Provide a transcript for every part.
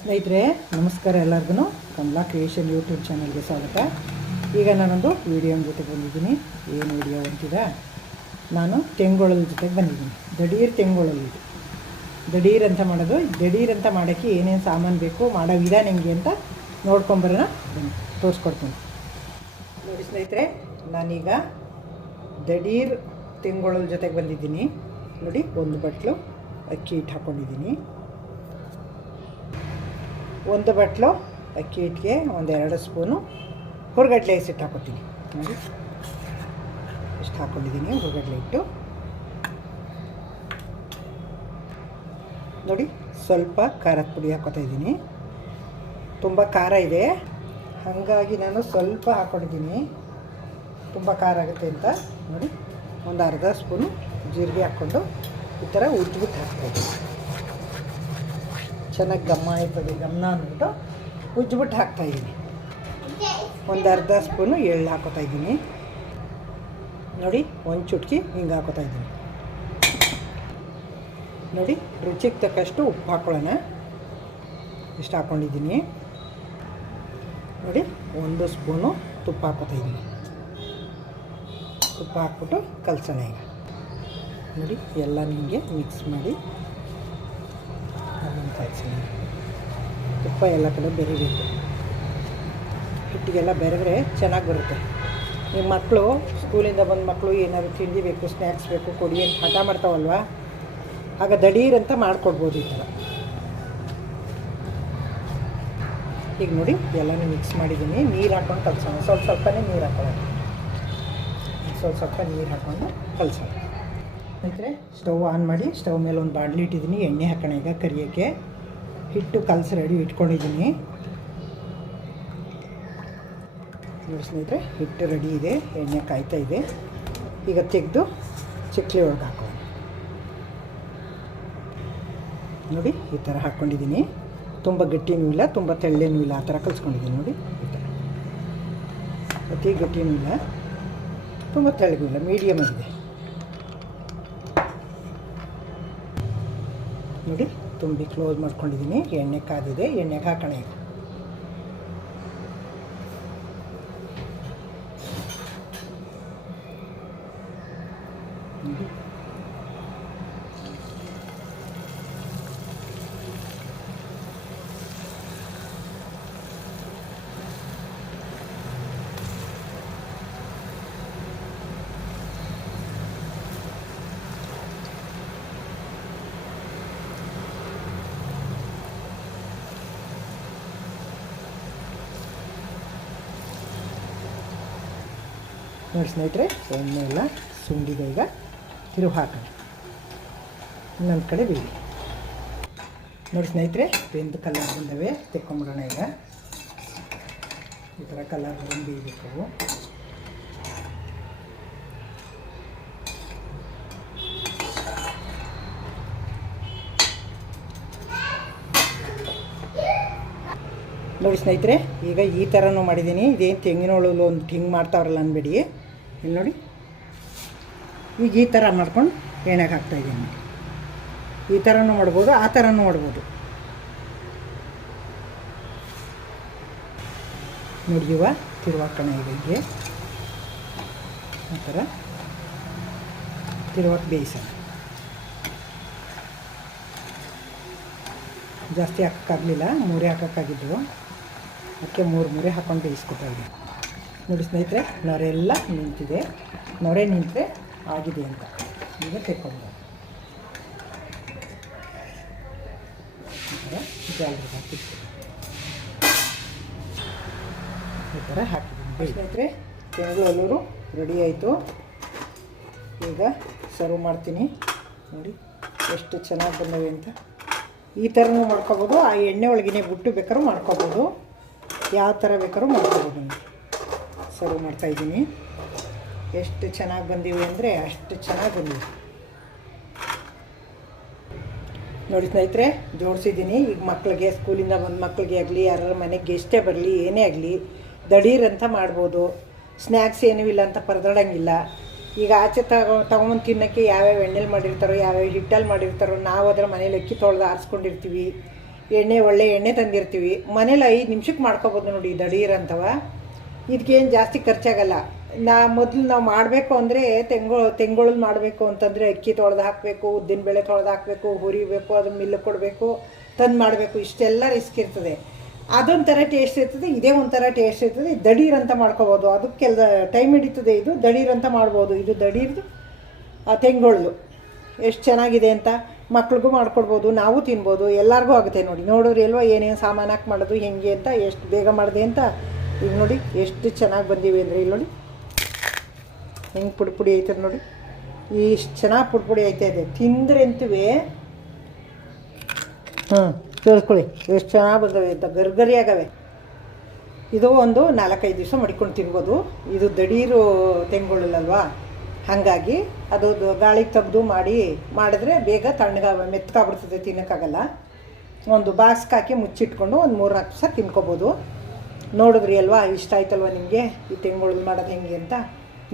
ಸ್ನೇಹಿತರೆ ನಮಸ್ಕಾರ ಎಲ್ಲರಿಗೂ ಕಮಲಾ ಕ್ರಿಯೇಷನ್ ಯೂಟ್ಯೂಬ್ ಚಾನಲ್ಗೆ ಸ್ವಾಗತ. ಈಗ ನಾನೊಂದು ವಿಡಿಯೋ ಜೊತೆಗೆ ಬಂದಿದ್ದೀನಿ. ಏನು ವಿಡಿಯೋ ಅಂತೀರಾ, ನಾನು ತೆಂಗುಳದ ಜೊತೆಗೆ ಬಂದಿದ್ದೀನಿ. ದಿಢೀರ್ ತೆಂಗುಳಲ್ಲಿ ಇದು ದಿಢೀರ್ ಅಂತ ಮಾಡೋದು. ದಿಢೀರ್ ಅಂತ ಮಾಡೋಕ್ಕೆ ಏನೇನು ಸಾಮಾನು ಬೇಕು, ಮಾಡೋ ವಿಧಾನ ಹೆಂಗೆ ಅಂತ ನೋಡ್ಕೊಂಬರೋಣ, ತೋರಿಸ್ಕೊಡ್ತೀನಿ ನೋಡಿ. ಸ್ನೇಹಿತರೆ ನಾನೀಗ ದಿಢೀರ್ ತೆಂಗುಳದ ಜೊತೆಗೆ ಬಂದಿದ್ದೀನಿ ನೋಡಿ. ಒಂದು ಬಟ್ಲು ಅಕ್ಕಿ ಹಿಟ್ಟು ಹಾಕ್ಕೊಂಡಿದ್ದೀನಿ. ಒಂದು ಬಟ್ಲು ಅಕ್ಕಿ ಹಿಟ್ಟಿಗೆ 1-2 ಸ್ಪೂನು ಹುರ್ಗಡ್ಲೆ ಹಿಟ್ಟು ಹಾಕ್ಕೊತೀನಿ ನೋಡಿ. ಇಷ್ಟು ಹಾಕ್ಕೊಂಡಿದ್ದೀನಿ ಹುರ್ಗಡ್ಲೆ ಹಿಟ್ಟು ನೋಡಿ. ಸ್ವಲ್ಪ ಖಾರದ ಪುಡಿ ಹಾಕ್ಕೊತಾಯಿದ್ದೀನಿ. ತುಂಬ ಖಾರ ಇದೆ, ಹಾಗಾಗಿ ನಾನು ಸ್ವಲ್ಪ ಹಾಕ್ಕೊಂಡಿದ್ದೀನಿ. ತುಂಬ ಖಾರ ಆಗುತ್ತೆ ಅಂತ ನೋಡಿ. ಒಂದು ಅರ್ಧ ಸ್ಪೂನು ಜೀರಿಗೆ ಹಾಕ್ಕೊಂಡು ಈ ಥರ ಉಜ್ಜಿಬಿಟ್ಟು ಹಾಕ್ತಾಯಿದ್ದೀನಿ. ಚೆನ್ನಾಗಿ ಗಮ್ಮ ಆಯ್ತದೆ, ಗಮನ ಅಂದ್ಬಿಟ್ಟು ಉಜ್ಜಿಬಿಟ್ಟು ಹಾಕ್ತಾಯಿದ್ದೀನಿ. ಒಂದು ಅರ್ಧ ಸ್ಪೂನು ಎಳ್ಳು ಹಾಕೋತಾಯಿದ್ದೀನಿ ನೋಡಿ. ಒಂದು ಚುಟ್ಕಿ ಹಿಂಗೆ ಹಾಕೋತಾಯಿದ್ದೀನಿ ನೋಡಿ. ರುಚಿಗೆ ತಕ್ಕಷ್ಟು ಉಪ್ಪು ಹಾಕ್ಕೊಳ್ಳೋಣ. ಇಷ್ಟು ಹಾಕ್ಕೊಂಡಿದ್ದೀನಿ ನೋಡಿ. 1 ಸ್ಪೂನು ತುಪ್ಪ ಹಾಕೋತಾಯಿದ್ದೀನಿ. ತುಪ್ಪ ಹಾಕ್ಬಿಟ್ಟು ಕಲಸೋಣ ಈಗ ನೋಡಿ. ಎಲ್ಲ ನಿಮಗೆ ಮಿಕ್ಸ್ ಮಾಡಿ ಕಲಸೋಣ. ತುಪ್ಪ ಎಲ್ಲ ಕಡೆ ಬೆರಿಬೇಕು, ಹಿಟ್ಟಿಗೆಲ್ಲ ಬೆರೆದ್ರೆ ಚೆನ್ನಾಗಿ ಬರುತ್ತೆ. ನಿಮ್ಮ ಮಕ್ಕಳು ಸ್ಕೂಲಿಂದ ಬಂದ ಮಕ್ಕಳು ಏನಾದರೂ ತಿಂಡಿ ಬೇಕು, ಸ್ನ್ಯಾಕ್ಸ್ ಬೇಕು ಕೊಡಿ ಅಂತ ಹಠ ಮಾಡ್ತಾವಲ್ವ, ಆಗ ದಿಢೀರ್ ಅಂತ ಮಾಡಿಕೊಡ್ಬೋದು ಈ ಥರ. ಈಗ ನೋಡಿ ಎಲ್ಲನೂ ಮಿಕ್ಸ್ ಮಾಡಿದ್ದೀನಿ. ನೀರು ಹಾಕ್ಕೊಂಡು ಕಲಸೋಣ. ಸ್ವಲ್ಪನೇ ನೀರು ಹಾಕೊಳ್ಳೋಣ. ಸ್ವಲ್ಪ ನೀರು ಹಾಕ್ಕೊಂಡು ಕಲಸೋಣ. ಸ್ನೇಹಿತರೆ ಸ್ಟವ್ ಆನ್ ಮಾಡಿ ಸ್ಟವ್ ಮೇಲೆ ಒಂದು ಬಾಣಲಿ ಇಟ್ಟಿದ್ದೀನಿ. ಎಣ್ಣೆ ಹಾಕೋಣ ಈಗ ಕರಿಯೋಕ್ಕೆ. ಹಿಟ್ಟು ಕಲಸಿ ರೆಡಿ ಇಟ್ಕೊಂಡಿದ್ದೀನಿ ನೋಡಿ. ಸ್ನೇಹಿತರೆ ಹಿಟ್ಟು ರೆಡಿ ಇದೆ, ಎಣ್ಣೆ ಕಾಯ್ತಾ ಇದೆ. ಈಗ ತೆಗೆದು ಚಕ್ಲಿ ಒಳಗೆ ಹಾಕೋಣ ನೋಡಿ. ಈ ಥರ ಹಾಕ್ಕೊಂಡಿದ್ದೀನಿ. ತುಂಬ ಗಟ್ಟಿನೂ ಇಲ್ಲ, ತುಂಬ ತೆಳ್ಳನೂ ಇಲ್ಲ, ಆ ಥರ ಕಲಿಸ್ಕೊಂಡಿದ್ದೀನಿ ನೋಡಿ. ಈ ಥರ ಅತಿ ಗಟ್ಟಿನೂ ಇಲ್ಲ, ತುಂಬ ತೆಳ್ಳಗೂ ಇಲ್ಲ, ಮೀಡಿಯಮ್ ಆಗಿದೆ ನೋಡಿ. ತುಂಬಿ ಕ್ಲೋಸ್ ಮಾಡ್ಕೊಂಡಿದ್ದೀನಿ. ಎಣ್ಣೆ ಕಾದಿದೆ, ಎಣ್ಣೆಗೆ ಹಾಕೋಣ ಈಗ. ನೋಡಿ ಸ್ನೇಹಿತರೆ ಎಣ್ಣೆ ಎಲ್ಲ ಸುಂಡಿದೆ. ಈಗ ತಿರುವು ಹಾಕೋಣ, ಇನ್ನೊಂದು ಕಡೆ ಬೇಡಿ ನೋಡಿ. ಸ್ನೇಹಿತರೆ ಬೆಂದು ಕಲರ್ ಬಂದವೆ, ತೆಕ್ಕೊಂಬಿಡೋಣ ಈಗ. ಈ ಥರ ಕಲರ್ ಬಂದು ಬೇಯಬೇಕು. ನೋಡಿ ಸ್ನೇಹಿತರೆ ಈಗ ಈ ಥರನೂ ಮಾಡಿದ್ದೀನಿ. ಇದೇನು ತೆಂಗಿನೊಳಲು ಒಂದು ಹಿಂಗೆ ಮಾಡ್ತಾವ್ರಲ್ಲ ಅನ್ಬೇಡಿ. ಇಲ್ಲಿ ನೋಡಿ, ಈಗ ಈ ಥರ ಮಾಡ್ಕೊಂಡು ಎಣ್ಣೆಗೆ ಹಾಕ್ತಾಯಿದ್ದೀನಿ. ಈ ಥರನೂ ಮಾಡ್ಬೋದು, ಆ ಥರನೂ ಮಾಡ್ಬೋದು ನೋಡಿ. ಇವ ತಿರುವಾಕೋಣ ಈಗ. ಹೀಗೆ ಆ ಥರ ತಿರುವಾಗಿ ಬೇಯಿಸೋಣ. ಜಾಸ್ತಿ ಹಾಕೋಕ್ಕಾಗಲಿಲ್ಲ, 3 ಹಾಕೋಕ್ಕಾಗಿದ್ದು, ಅದಕ್ಕೆ 3 ಹಾಕ್ಕೊಂಡು ಬೇಯಿಸ್ಕೊತಾಯಿದ್ದೀನಿ ನೋಡಿ. ಸ್ನೇಹಿತರೆ ನೊರೆ ಎಲ್ಲ ನಿಂತಿದೆ. ನೊರೆ ನಿಂತರೆ ಆಗಿದೆ ಅಂತ ಈಗ ತೆಕ್ಕೊಂಡು ಜಾಲರಿಗೆ ಹಾಕಿತ್ತು. ಈ ಥರ ಹಾಕಿದ್ದೀನಿ ಸ್ನೇಹಿತರೆ. ತೆಂಗುಳಲ್ಲೂರು ರೆಡಿ ಆಯಿತು. ಈಗ ಸರ್ವ್ ಮಾಡ್ತೀನಿ ನೋಡಿ ಎಷ್ಟು ಚೆನ್ನಾಗಿ ಬಂದವೆ ಅಂತ. ಈ ಥರನೂ ಮಾಡ್ಕೊಬೋದು, ಆ ಎಣ್ಣೆ ಒಳಗಿನೇ ಬಿಟ್ಟು ಬೇಕಾದ್ರೂ ಮಾಡ್ಕೊಬೋದು, ಯಾವ ಥರ ಬೇಕಾದ್ರೂ ಮಾಡ್ಕೊಬೋದು. ಸರ್ವ್ ಮಾಡ್ತಾಯಿದ್ದೀನಿ. ಎಷ್ಟು ಚೆನ್ನಾಗಿ ಬಂದಿವೆ ಅಂದರೆ ಅಷ್ಟು ಚೆನ್ನಾಗಿ ಬಂದಿವೆ ನೋಡಿ. ಸ್ನೇಹಿತರೆ ಜೋಡಿಸಿದ್ದೀನಿ. ಈಗ ಮಕ್ಕಳಿಗೆ ಸ್ಕೂಲಿಂದ ಬಂದ ಮಕ್ಕಳಿಗೆ ಆಗಲಿ, ಯಾರ ಮನೆಗೆ ಗೆಸ್ಟೇ ಬರಲಿ, ಏನೇ ಆಗಲಿ ದಿಢೀರ್ ಅಂತ ಮಾಡ್ಬೋದು. ಸ್ನ್ಯಾಕ್ಸ್ ಏನೂ ಇಲ್ಲ ಅಂತ ಪರದಾಡಂಗಿಲ್ಲ. ಈಗ ಆಚೆ ತಗೊಂಬಂದು ತಿನ್ನೋಕ್ಕೆ ಯಾವ್ಯಾವ ಎಣ್ಣೆಲಿ ಮಾಡಿರ್ತಾರೋ, ಯಾವ್ಯಾವ ಹಿಟ್ಟಲ್ಲಿ ಮಾಡಿರ್ತಾರೋ, ನಾವು ಅದರ ಮನೇಲಿ ಅಕ್ಕಿ ತೊಳೆದು ಆರಿಸ್ಕೊಂಡಿರ್ತೀವಿ. ಎಣ್ಣೆ ಒಳ್ಳೆ ಎಣ್ಣೆ ತಂದಿರ್ತೀವಿ ಮನೇಲಿ 5 ನಿಮಿಷಕ್ಕೆ ಮಾಡ್ಕೊಬೋದು ನೋಡಿ ದಡೀರಂತವ. ಇದಕ್ಕೇನು ಜಾಸ್ತಿ ಖರ್ಚಾಗಲ್ಲ. ಮೊದಲು ನಾವು ಮಾಡಬೇಕು ಅಂದರೆ ತೆಂಗುಳಲ್ಲಿ ಮಾಡಬೇಕು ಅಂತಂದರೆ ಅಕ್ಕಿ ತೊಳೆದು ಹಾಕಬೇಕು, ಉದ್ದಿನಬೇಳೆ ತೊಳೆದು ಹಾಕಬೇಕು, ಹುರಿಬೇಕು, ಅದನ್ನು ಮಿಲ್ಲಿಗೆ ಕೊಡಬೇಕು, ತಂದು ಮಾಡಬೇಕು, ಇಷ್ಟೆಲ್ಲ ರಿಸ್ಕ್ ಇರ್ತದೆ. ಅದೊಂಥರ ಟೇಸ್ಟ್ ಇರ್ತದೆ, ಇದೇ ಒಂಥರ ಟೇಸ್ಟ್ ಇರ್ತದೆ. ದಡೀರಂತ ಮಾಡ್ಕೊಬೋದು, ಅದಕ್ಕೆಲ್ಲ ಟೈಮ್ ಹಿಡಿತದೆ. ಇದು ದಡೀರಂತ ಮಾಡ್ಬೋದು. ಇದು ದಡೀರ್ದು ತೆಂಗುಳದು ಎಷ್ಟು ಚೆನ್ನಾಗಿದೆ ಅಂತ ಮಕ್ಳಿಗೂ ಮಾಡ್ಕೊಡ್ಬೋದು, ನಾವು ತಿನ್ಬೋದು, ಎಲ್ಲರಿಗೂ ಆಗುತ್ತೆ. ನೋಡಿದ್ರಿ ಅಲ್ವಾ ಏನೇನು ಸಾಮಾನು ಹಾಕಿ ಮಾಡೋದು ಹೆಂಗೆ ಅಂತ, ಎಷ್ಟು ಬೇಗ ಮಾಡಿದೆ ಅಂತ. ಈಗ ನೋಡಿ ಎಷ್ಟು ಚೆನ್ನಾಗಿ ಬಂದಿವೆ ಅಂದರೆ ಇಲ್ಲಿ ನೋಡಿ ಹೆಂಗೆ ಪುಡಿ ಆಯ್ತದೆ ನೋಡಿ, ಇಷ್ಟು ಚೆನ್ನಾಗಿ ಪುಡಿ ಆಯ್ತಾ ಇದೆ. ತಿಂದರೆ ಅಂತವೇ ಕೇಳಿಸ್ಕೊಳ್ಳಿ ಎಷ್ಟು ಚೆನ್ನಾಗಿ ಬಂದವೆ ಅಂತ, ಗರ್ಗರಿಯಾಗವೆ. ಇದು ಒಂದು 4-5 ದಿವಸ ಮಡಿಕೊಂಡು ತಿನ್ಬೋದು. ಇದು ದಡೀರು ತೆಂಗುಳಲ್ವಾ, ಹಾಗಾಗಿ ಅದು ಗಾಳಿಗೆ ತೆಗೆದು ಮಾಡಿದ್ರೆ ಬೇಗ ಮೆತ್ತಗಾಗ್ಬಿಡ್ತದೆ, ತಿನ್ನೋಕ್ಕಾಗಲ್ಲ. ಒಂದು ಬಾಕ್ಸ್ಗೆ ಹಾಕಿ ಮುಚ್ಚಿಟ್ಕೊಂಡು ಒಂದು 3-4 ದಿವಸ ತಿನ್ಕೊಬೋದು. ನೋಡಿದ್ರಿ ಅಲ್ವಾ, ಇಷ್ಟ ಆಯ್ತಲ್ವ ನಿಮಗೆ ಈ ತೆಂಗುಳ್ ಮಾಡೋದು ಹೆಂಗೆ ಅಂತ.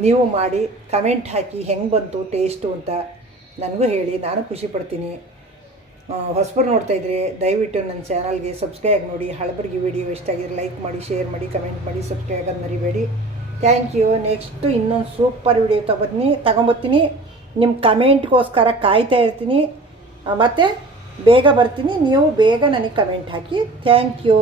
ನೀವು ಮಾಡಿ ಕಮೆಂಟ್ ಹಾಕಿ ಹೆಂಗೆ ಬಂತು ಟೇಸ್ಟು ಅಂತ ನನಗೂ ಹೇಳಿ, ನಾನು ಖುಷಿ ಪಡ್ತೀನಿ. ಹೊಸಬರು ನೋಡ್ತಾಯಿದ್ರೆ ದಯವಿಟ್ಟು ನನ್ನ ಚಾನಲ್ಗೆ ಸಬ್ಸ್ಕ್ರೈಬ್ ನೋಡಿ. ಹಳಬರಿಗೆ ವಿಡಿಯೋ ಇಷ್ಟ ಆಗಿದ್ರೆ ಲೈಕ್ ಮಾಡಿ, ಶೇರ್ ಮಾಡಿ, ಕಮೆಂಟ್ ಮಾಡಿ, ಸಬ್ಸ್ಕ್ರೈಬ್ ಆಗೋದು ಮರಿಬೇಡಿ. Thank you. ನೆಕ್ಸ್ಟು ಇನ್ನೊಂದು ಸೂಪರ್ ವಿಡಿಯೋ ತಗೊಂಬರ್ತೀನಿ. ನಿಮ್ಮ ಕಮೆಂಟ್ಗೋಸ್ಕರ ಕಾಯ್ತಾ ಇರ್ತೀನಿ. ಮತ್ತು ಬೇಗ ಬರ್ತೀನಿ, ನೀವು ಬೇಗ ನನಗೆ ಕಮೆಂಟ್ ಹಾಕಿ. Thank you.